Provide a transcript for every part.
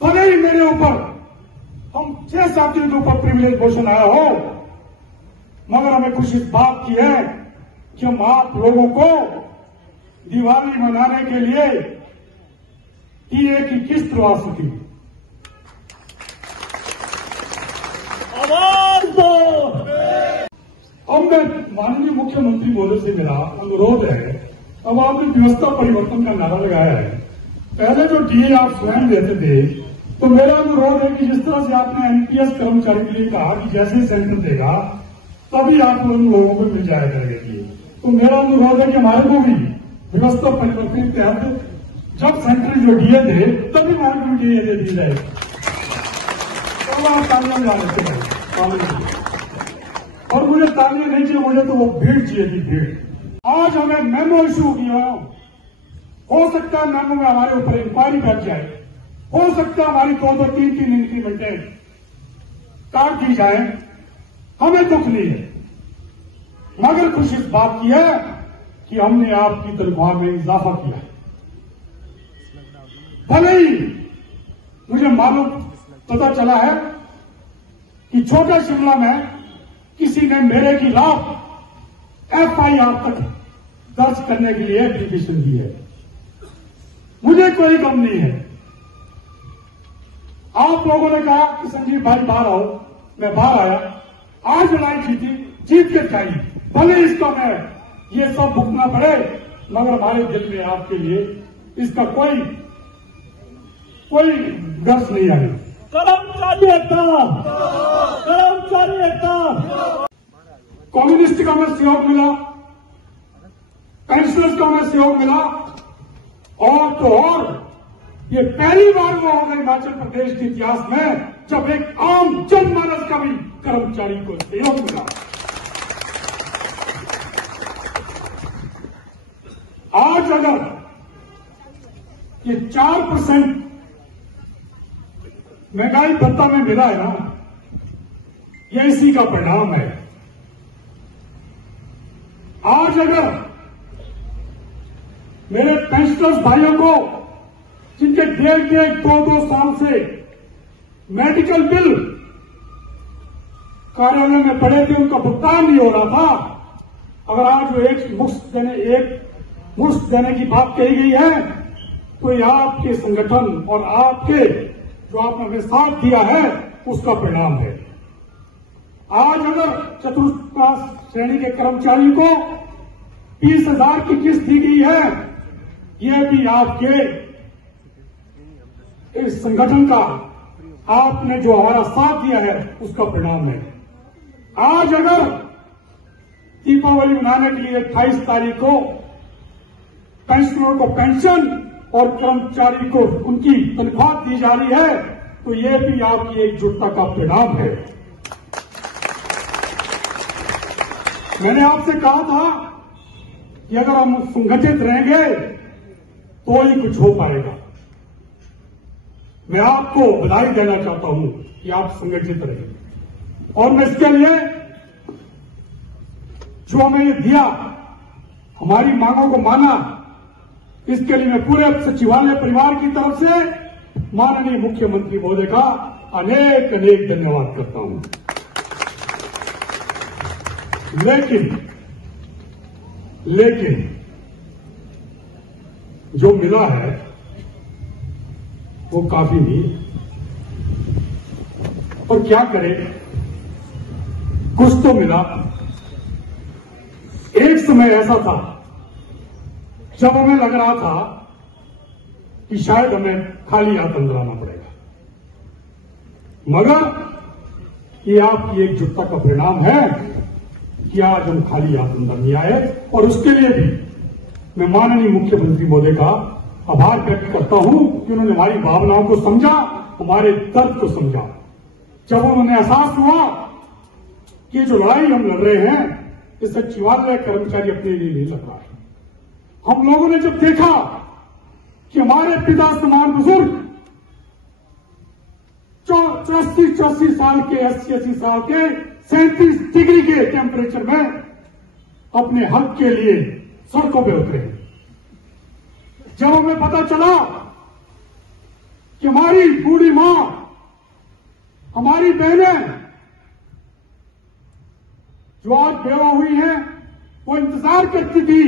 भले ही मेरे ऊपर हम 6 साथियों के ऊपर प्रिविलेज मोशन आया हो, मगर हमें खुशी इस बात की है कि हम आप लोगों को दिवाली मनाने के लिए टीए की किस्त दवा सके। आवाज दो। अब मैं माननीय मुख्यमंत्री महोदय से मेरा अनुरोध है, अब आपने व्यवस्था परिवर्तन का नारा लगाया है, पहले जो डीए आप स्वयं देते थे, तो मेरा अनुरोध है कि जिस तरह से आपने एनपीएस कर्मचारी के लिए कहा कि जैसे सेंटर देगा तभी आप उन लोगों को मिल जाया करेंगे, तो मेरा अनुरोध है कि हमारे को भी व्यवस्था परिवर्तन के तहत जब सेंटर जो डीए दे तभी हमारे को डीए दे दी जाए। तो आप तालियां बजा लेते हैं, और मुझे तालियां नहीं चाहिए, मुझे तो वो भीड़ चाहिए थी, भीड़। आज हमें मेमो इशू किया, हो सकता है मेमो में हमारे ऊपर इंक्वायरी कर जाए, हो सकता है हमारी 2-2, 3-3 इंक्रीमेंटें काट दी जाए, हमें दुख नहीं है, मगर खुशी इस बात की है कि हमने आपकी तनख्वाह में इजाफा किया है। भले ही मुझे मालूम पता चला है कि छोटा शिमला में किसी ने मेरे खिलाफ एफआईआर तक दर्ज करने के लिए एप्लीकेशन दी है। मुझे कोई गम नहीं है। आप लोगों ने कहा कि संजीव भाई बाहर आओ, मैं बाहर आया, आज लड़ाई जीती, जीत के चाहिए, भले इसका मैं ये सब भुगतना पड़े, मगर हमारे दिल में आपके लिए इसका कोई गर्ज नहीं आई। कर्मचारी एकता, कर्मचारी एकता। कम्युनिस्ट का हमें सहयोग मिला, पेंशनर्स का हमें सहयोग मिला, और तो और ये पहली बार हुआ होगा हिमाचल प्रदेश के इतिहास में जब एक आम जनमानस का भी कर्मचारी को सहयोग मिला। आज अगर ये 4% महंगाई भत्ता में मिला है ना, ये इसी का परिणाम है। आज अगर मेरे पेंशनर्स भाइयों को जिनके 1.5-2 साल से मेडिकल बिल कार्यालय में पड़े थे, उनका भुगतान नहीं हो रहा था, अगर आज वो एक मुश्त देने की बात कही गई है, तो ये आपके संगठन और आपके जो आपने हमें साथ दिया है उसका परिणाम है। आज अगर चतुर्थ श्रेणी के कर्मचारी को 20,000 की किस्त दी गई है, यह भी आपके इस संगठन का, आपने जो हमारा साथ दिया है उसका परिणाम है। आज अगर दीपावली मनाने के लिए 28 तारीख को पेंशनरों को पेंशन और कर्मचारी को उनकी तनख्वाह दी जा रही है, तो यह भी आपकी एकजुटता का परिणाम है। मैंने आपसे कहा था कि अगर हम संगठित रहेंगे तो ही कुछ हो पाएगा। मैं आपको बधाई देना चाहता हूं कि आप संगठित रहे, और मैं इसके लिए जो हमें ये दिया, हमारी मांगों को माना, इसके लिए मैं पूरे सचिवालय परिवार की तरफ से माननीय मुख्यमंत्री महोदय का अनेक अनेक धन्यवाद करता हूं। लेकिन जो मिला है वो काफी नहीं, और क्या करें, कुछ तो मिला। एक समय ऐसा था जब हमें लग रहा था कि शायद हमें खाली हाथ अंदर आना पड़ेगा, मगर ये आपकी एकजुटता का परिणाम है कि आज हम खाली हाथ अंदर नहीं आए, और उसके लिए भी मैं माननीय मुख्यमंत्री महोदय का आभार व्यक्त करता हूं कि उन्होंने हमारी भावनाओं को समझा, हमारे दर्द को समझा। जब उन्होंने एहसास हुआ कि जो लड़ाई हम लड़ रहे हैं, इस सचिवालय कर्मचारी अपने लिए नहीं लड़ रहा है। हम लोगों ने जब देखा कि हमारे पिता समान बुजुर्ग 84 साल के, 80 साल के, 37 डिग्री के टेम्परेचर में अपने हक के लिए सड़कों पर उतरे, जब हमें पता चला कि हमारी बूढ़ी मां, हमारी बहनें जो आज बेवा हुई हैं, वो इंतजार करती थी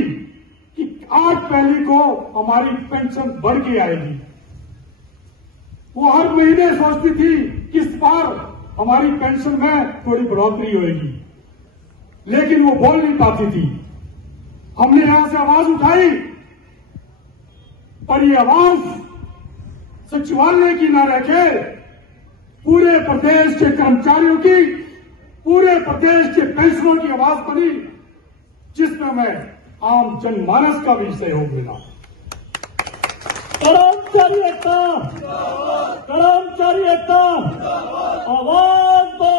कि 8 पहली को हमारी पेंशन बढ़ के आएगी। वो हर महीने सोचती थी कि इस बार हमारी पेंशन में थोड़ी बढ़ोतरी होगी, लेकिन वो बोल नहीं पाती थी। हमने यहां से आवाज उठाई, पर ये आवाज सचिवालय की न रखे, पूरे प्रदेश के कर्मचारियों की, पूरे प्रदेश के पेंशनरों की आवाज बनी, जिसमें हमें आम जनमानस का भी सहयोग मिला। कर्मचारी एकता, कर्मचारी एकता, आवाज दो,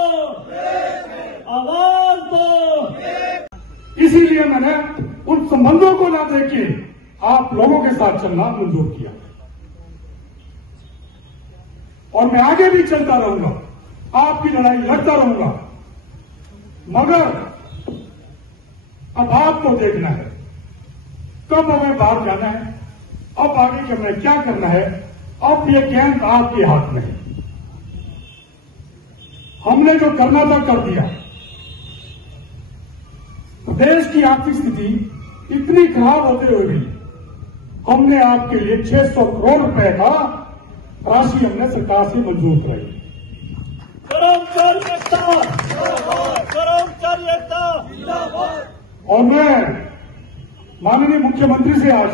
आवाज दो। इसीलिए मैंने उन संबंधों को न देखे आप लोगों के साथ चलना मंजूर किया, और मैं आगे भी चलता रहूंगा, आपकी लड़ाई लड़ता रहूंगा। मगर अब आपको देखना है कब हमें बाहर जाना है, अब आगे करना है, क्या करना है। अब ये गेंद आपके हाथ में है। हमने जो करना था कर दिया। देश की आर्थिक स्थिति इतनी खराब होते हुए भी हमने आपके लिए 600 करोड़ रुपए का राशि हमने सरकार से मंजूर कराई। कर्मचारी एकता, कर्मचारी एकता। और मैं माननीय मुख्यमंत्री से आज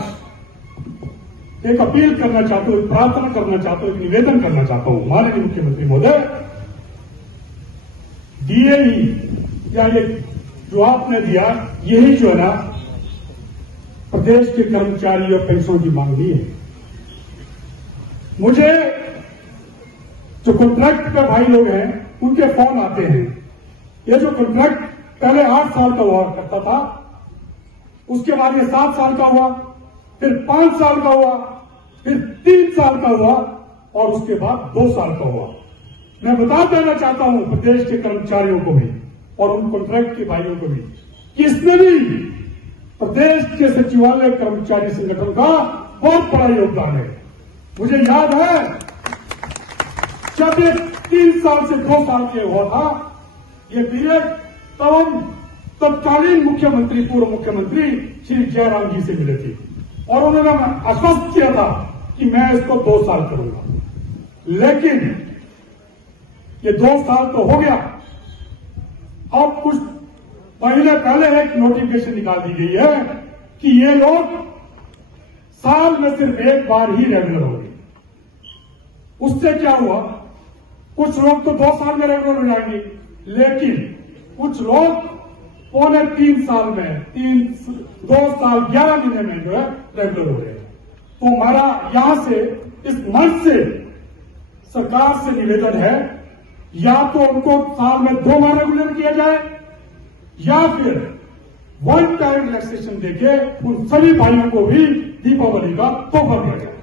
एक अपील करना चाहता हूं, प्रार्थना करना चाहता हूं, एक निवेदन करना चाहता हूं। माननीय मुख्यमंत्री महोदय, दिए ही या ये जो आपने दिया, यही जो है ना प्रदेश के कर्मचारी और पेंशनों की मांग नहीं है। मुझे जो कॉन्ट्रैक्ट पे भाई लोग हैं, उनके फोन आते हैं। ये जो कॉन्ट्रैक्ट पहले 8 साल का हुआ करता था, उसके बाद ये 7 साल का हुआ, फिर 5 साल का हुआ, फिर 3 साल का हुआ, और उसके बाद 2 साल का हुआ। मैं बता देना चाहता हूं प्रदेश के कर्मचारियों को भी और उन कॉन्ट्रैक्ट के भाइयों को भी कि इसमें भी प्रदेश के सचिवालय कर्मचारी संगठन का बहुत बड़ा योगदान है। मुझे याद है जब ये 3 साल से 2 साल के हुआ था ये पीरियड, तब हम तत्कालीन मुख्यमंत्री, पूर्व मुख्यमंत्री श्री जयराम जी से मिले थे और उन्होंने आश्वस्त किया था कि मैं इसको 2 साल करूंगा। लेकिन ये 2 साल तो हो गया। अब कुछ महीने पहले एक नोटिफिकेशन निकाल दी गई है कि ये लोग साल में सिर्फ एक बार ही रेगुलर होंगे। उससे क्या हुआ, कुछ लोग तो 2 साल में रेगुलर हो जाएंगे, लेकिन कुछ लोग 3.25 साल में, 2 साल 11 महीने में जो है रेगुलर हो गए। तो हमारा यहां से, इस मंच से सरकार से निवेदन है, या तो उनको साल में 2 बार रेगुलर किया जाए, या फिर वन टाइम रिलैक्सेशन देके उन सभी भाइयों को भी दीपावली का तोहफा दिया जाए।